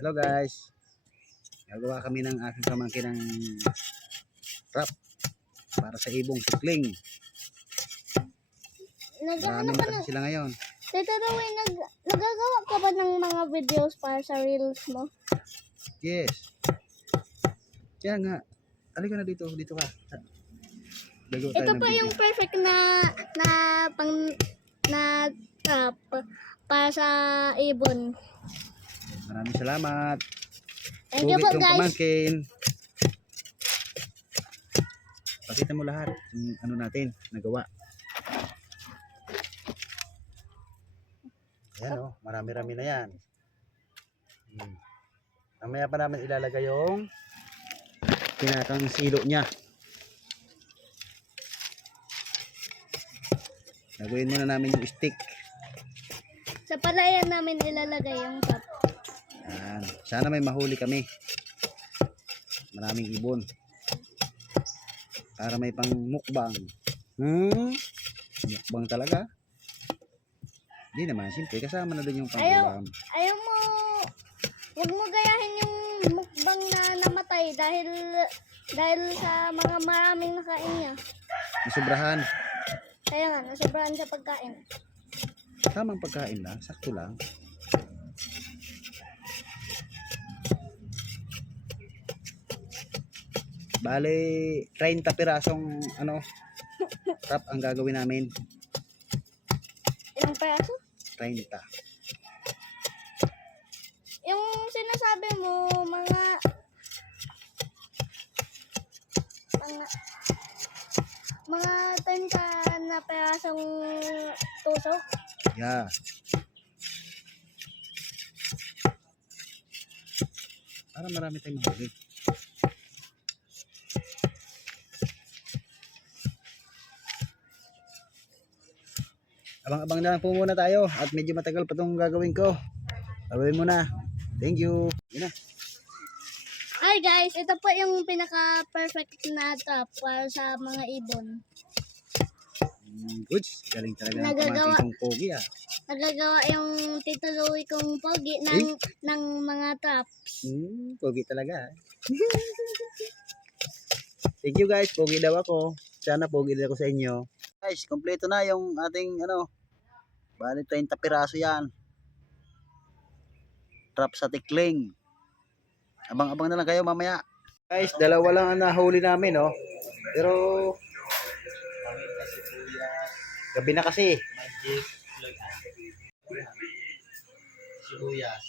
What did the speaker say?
Hello guys. Gagawa kami ng aking pamangkin ng trap para sa ibong sikling. Marami na sila ngayon. Tito Dawin, nagagawa ka ba ng mga videos para sa reels mo? Yes. Kaya nga. Halika na dito. Dito ka. Ito pa yung perfect na trap para sa ibon. Maraming salamat. Thank you po guys. Pamangkin. Pakita mo lahat yung ano natin nagawa. Ayan marami-rami na yan. Mamaya pa namin ilalagay yung pinakang silo niya. Gagawin muna namin yung stick. Sa palayan namin ilalagay yung top. Ayan. Sana may mahuli kami. Maraming ibon. Para may pang mukbang. Mukbang talaga. Hindi naman, simple. Kasama na doon yung pang-ulam. Ayaw mo, huwag mo gayahin yung mukbang na namatay dahil sa mga maraming nakain niya. Nasubrahan. Kaya nga, nasobrahan sa pagkain. Tamang pagkain lang, sakto lang. Bale, 30 pirasong trap ang gagawin namin. Ilang peraso? 30. Yung sinasabi mo, mga 30 na perasong tusok. Yeah. Para marami tayong mahuli. Abang-abang na lang po muna tayo at medyo matagal pa itong gagawin ko. Gawin muna. Thank you. Yun na. Hi guys, ito po yung pinaka-perfect na trap para sa mga ibon. Goods. Galing talaga ng pamangkin kong pogi Nagagawa yung Tito Louie kong pogi ng mga traps. Pogi talaga. Thank you guys. Pogi daw ako. Sana pogi din ako sa inyo. Guys, kompleto na yung ating bali 30 piraso yan. Trap sa tikling. Abang-abang na lang kayo mamaya. Guys, dalawa lang ang nahuli namin, Pero gabi na kasi. Sibuyas.